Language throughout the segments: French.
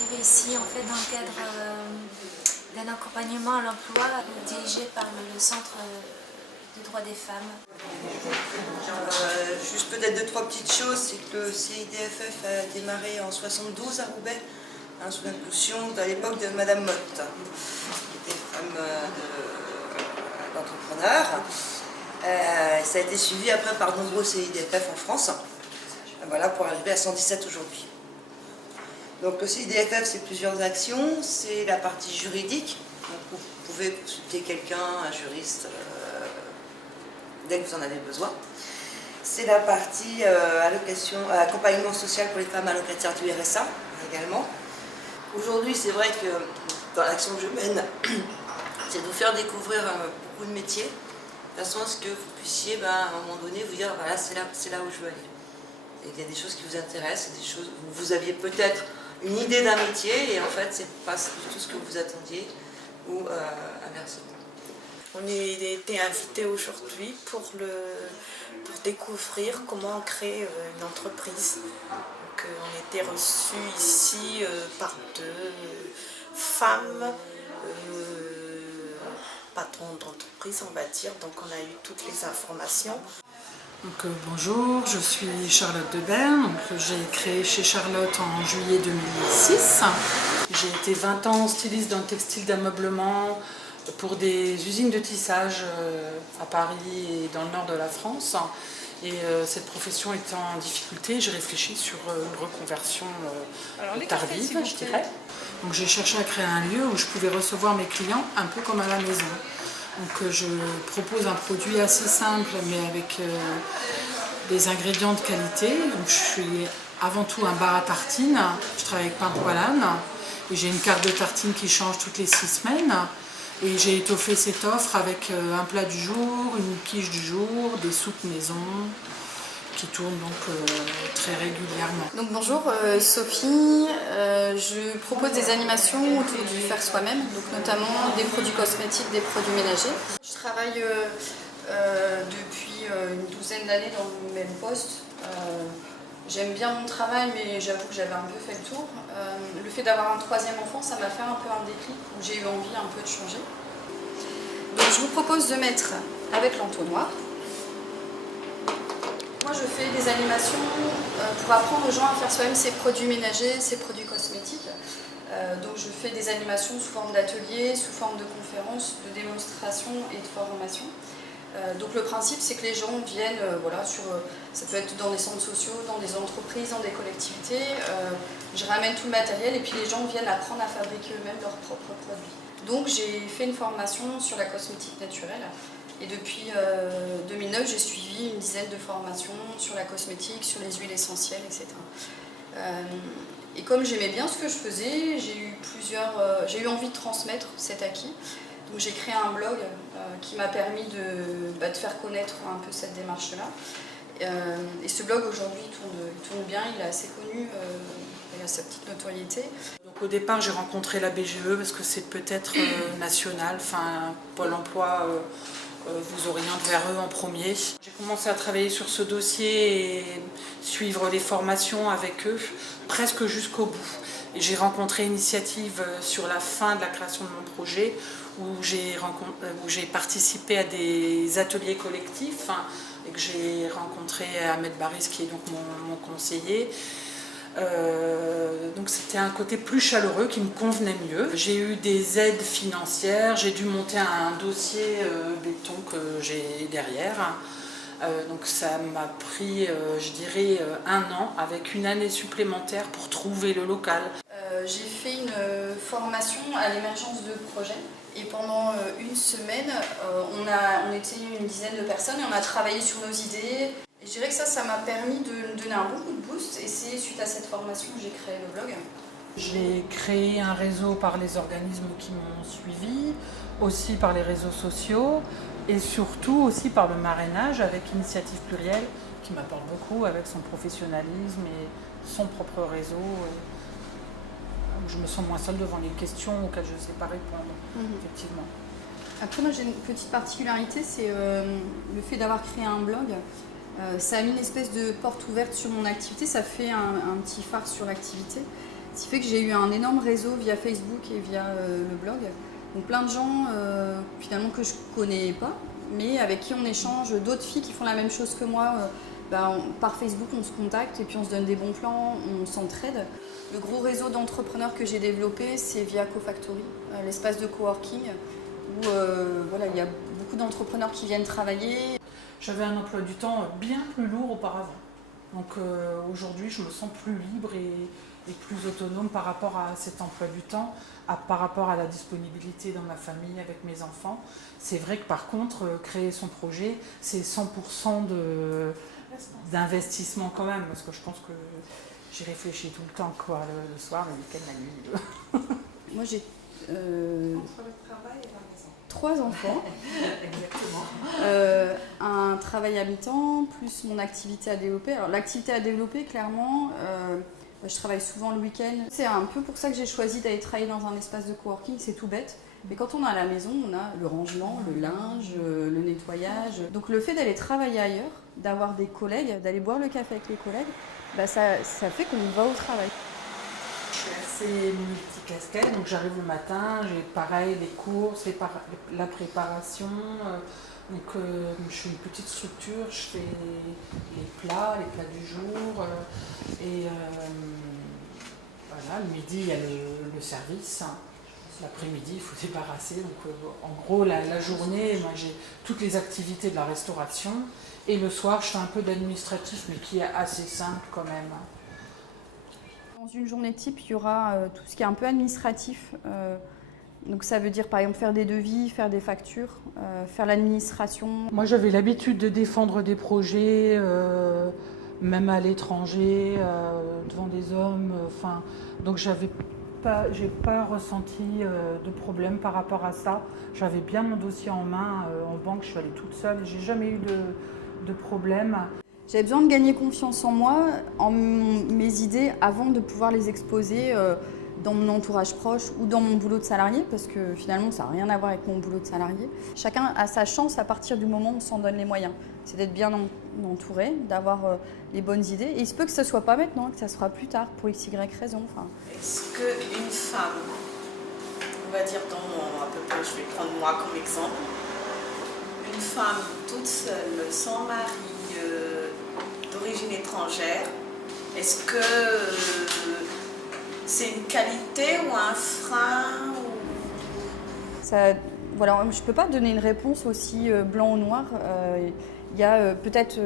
arrivée ici en fait dans le cadre d'un accompagnement à l'emploi dirigé par le Centre des droits des femmes. Juste peut-être 2-3 petites choses, c'est que le CIDFF a démarré en 72 à Roubaix, sous l'impulsion à l'époque de Madame Motte, qui était femme d'entrepreneur. Ça a été suivi après par de nombreux CIDFF en France, voilà, pour arriver à 117 aujourd'hui. Donc le CIDFF, c'est plusieurs actions, c'est la partie juridique, donc vous pouvez consulter quelqu'un, un juriste, dès que vous en avez besoin. C'est la partie accompagnement social pour les femmes allocataires du RSA également. Aujourd'hui, c'est vrai que dans l'action que je mène, c'est de vous faire découvrir beaucoup de métiers, de façon à ce que vous puissiez, à un moment donné, vous dire voilà, c'est là où je veux aller. Et il y a des choses qui vous intéressent, des choses où vous aviez peut-être une idée d'un métier et en fait, c'est pas du tout ce que vous attendiez ou inversement. On a été invités aujourd'hui pour découvrir comment créer une entreprise. Donc, on a été reçus ici par 2 femmes, patrons d'entreprise, on va dire. Donc on a eu toutes les informations. Donc, bonjour, je suis Charlotte Debern. J'ai créé chez Charlotte en juillet 2006. J'ai été 20 ans styliste dans le textile d'ameublement pour des usines de tissage à Paris et dans le nord de la France. Et cette profession étant en difficulté, j'ai réfléchi sur une reconversion tardive, je dirais. Donc j'ai cherché à créer un lieu où je pouvais recevoir mes clients un peu comme à la maison. Donc je propose un produit assez simple mais avec des ingrédients de qualité. Donc je suis avant tout un bar à tartines, je travaille avec pain poilane et j'ai une carte de tartine qui change toutes les 6 semaines. Et j'ai étoffé cette offre avec un plat du jour, une quiche du jour, des soupes maison qui tournent donc très régulièrement. Donc bonjour, Sophie, je propose des animations autour du faire soi-même, donc notamment des produits cosmétiques, des produits ménagers. Je travaille depuis une douzaine d'années dans le même poste. J'aime bien mon travail, mais j'avoue que j'avais un peu fait le tour. Le fait d'avoir un 3e enfant, ça m'a fait un peu un déclic où j'ai eu envie un peu de changer. Donc je vous propose de mettre avec l'entonnoir. Moi je fais des animations pour apprendre aux gens à faire soi-même ses produits ménagers, ses produits cosmétiques. Donc je fais des animations sous forme d'ateliers, sous forme de conférences, de démonstrations et de formations. Donc le principe c'est que les gens viennent, ça peut être dans des centres sociaux, dans des entreprises, dans des collectivités. Je ramène tout le matériel et puis les gens viennent apprendre à fabriquer eux-mêmes leurs propres produits. Donc j'ai fait une formation sur la cosmétique naturelle et depuis 2009 j'ai suivi une dizaine de formations sur la cosmétique, sur les huiles essentielles, etc. Et comme j'aimais bien ce que je faisais, j'ai eu envie de transmettre cet acquis. Donc j'ai créé un blog qui m'a permis de faire connaître un peu cette démarche-là. Et ce blog aujourd'hui il tourne bien, il est assez connu, il a sa petite notoriété. Donc au départ j'ai rencontré la BGE parce que c'est peut-être national, Pôle emploi vous oriente vers eux en premier. J'ai commencé à travailler sur ce dossier et suivre les formations avec eux presque jusqu'au bout. Et j'ai rencontré Initiative sur la fin de la création de mon projet où j'ai participé à des ateliers collectifs et que j'ai rencontré Ahmed Baris qui est donc mon conseiller. Donc c'était un côté plus chaleureux qui me convenait mieux. J'ai eu des aides financières, j'ai dû monter un dossier béton que j'ai derrière. Donc ça m'a pris, je dirais, 1 an avec une année supplémentaire pour trouver le local. J'ai fait une formation à l'émergence de projets et pendant une semaine, on était une dizaine de personnes et on a travaillé sur nos idées. Et je dirais que ça m'a permis de me donner un bon coup de boost et c'est suite à cette formation que j'ai créé le blog. J'ai créé un réseau par les organismes qui m'ont suivi, aussi par les réseaux sociaux et surtout aussi par le marrainage avec Initiative Plurielle qui m'apporte beaucoup avec son professionnalisme et son propre réseau. Je me sens moins seule devant les questions auxquelles je ne sais pas répondre, effectivement. Après, moi j'ai une petite particularité, c'est le fait d'avoir créé un blog. Ça a mis une espèce de porte ouverte sur mon activité, ça fait un petit phare sur l'activité. Ce qui fait que j'ai eu un énorme réseau via Facebook et via le blog. Donc plein de gens finalement que je connais pas, mais avec qui on échange, d'autres filles qui font la même chose que moi. Par Facebook, on se contacte et puis on se donne des bons plans, on s'entraide. Le gros réseau d'entrepreneurs que j'ai développé, c'est via CoFactory, l'espace de coworking, où voilà, il y a beaucoup d'entrepreneurs qui viennent travailler. J'avais un emploi du temps bien plus lourd auparavant. Donc aujourd'hui, je me sens plus libre et plus autonome par rapport à cet emploi du temps, par rapport à la disponibilité dans ma famille, avec mes enfants. C'est vrai que par contre, créer son projet, c'est 100% d'investissement quand même, parce que je pense que j'y réfléchis tout le temps, quoi, le soir, le week-end, la nuit. Moi, j'ai Entre le travail et la maison. 3 enfants, Exactement. un travail à mi-temps, plus mon activité à développer. Alors l'activité à développer, clairement, je travaille souvent le week-end. C'est un peu pour ça que j'ai choisi d'aller travailler dans un espace de coworking, c'est tout bête. Mais quand on est à la maison, on a le rangement, le linge, le nettoyage. Donc le fait d'aller travailler ailleurs, d'avoir des collègues, d'aller boire le café avec les collègues, ça fait qu'on va au travail. Je suis assez multicasquette, donc j'arrive le matin, j'ai pareil les courses, la préparation. Donc je suis une petite structure, je fais les plats du jour. Voilà, le midi, il y a le service. L'après-midi, il faut débarrasser. Donc, en gros, la journée, moi, j'ai toutes les activités de la restauration. Et le soir, je fais un peu d'administratif, mais qui est assez simple quand même. Dans une journée type, il y aura tout ce qui est un peu administratif. Donc ça veut dire par exemple faire des devis, faire des factures, faire l'administration. Moi, j'avais l'habitude de défendre des projets, même à l'étranger, devant des hommes. Donc j'ai pas ressenti de problème par rapport à ça. J'avais bien mon dossier en main en banque, je suis allée toute seule, j'ai jamais eu de problème. J'avais besoin de gagner confiance en moi, en mes idées, avant de pouvoir les exposer dans mon entourage proche ou dans mon boulot de salarié, parce que finalement ça n'a rien à voir avec mon boulot de salarié. Chacun a sa chance à partir du moment où on s'en donne les moyens. C'est d'être bien entouré, d'avoir les bonnes idées. Et il se peut que ce ne soit pas maintenant, que ça sera plus tard, pour x, y raison. Est-ce qu'une femme, on va dire à peu près, je vais prendre moi comme exemple, une femme toute seule, sans mari, d'origine étrangère, est-ce que c'est une qualité ou un frein Voilà, je ne peux pas donner une réponse aussi blanc ou noir. Il y a peut-être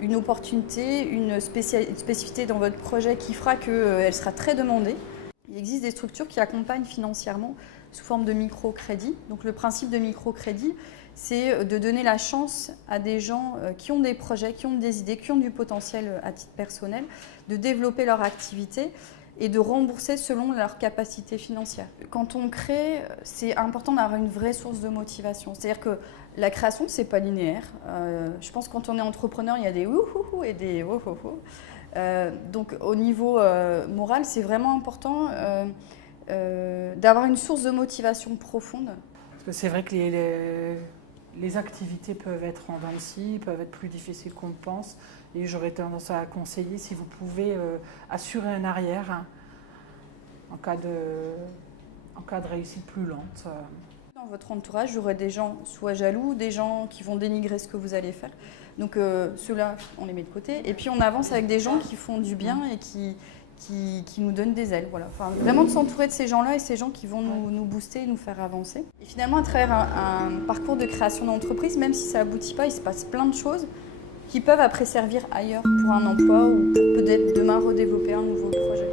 une opportunité, une spécificité dans votre projet qui fera qu'elle sera très demandée. Il existe des structures qui accompagnent financièrement sous forme de microcrédit. Donc le principe de microcrédit, c'est de donner la chance à des gens qui ont des projets, qui ont des idées, qui ont du potentiel à titre personnel, de développer leur activité et de rembourser selon leur capacité financière. Quand on crée, c'est important d'avoir une vraie source de motivation. C'est-à-dire que la création, c'est pas linéaire. Je pense que quand on est entrepreneur, il y a des ouhouhou et des wohoho. Donc au niveau moral, c'est vraiment important d'avoir une source de motivation profonde. Parce que c'est vrai que les activités peuvent être en dents de scie, peuvent être plus difficiles qu'on le pense. Et j'aurais tendance à conseiller, si vous pouvez, assurer un arrière en cas de réussite plus lente. Dans votre entourage, il y aurait des gens soit jaloux, des gens qui vont dénigrer ce que vous allez faire. Donc ceux-là, on les met de côté. Et puis on avance avec des gens qui font du bien et qui nous donnent des ailes. Voilà. Enfin, vraiment de s'entourer de ces gens-là et ces gens qui vont nous booster et nous faire avancer. Et finalement, à travers un parcours de création d'entreprise, même si ça n'aboutit pas, il se passe plein de choses qui peuvent après servir ailleurs pour un emploi ou pour peut-être demain redévelopper un nouveau projet.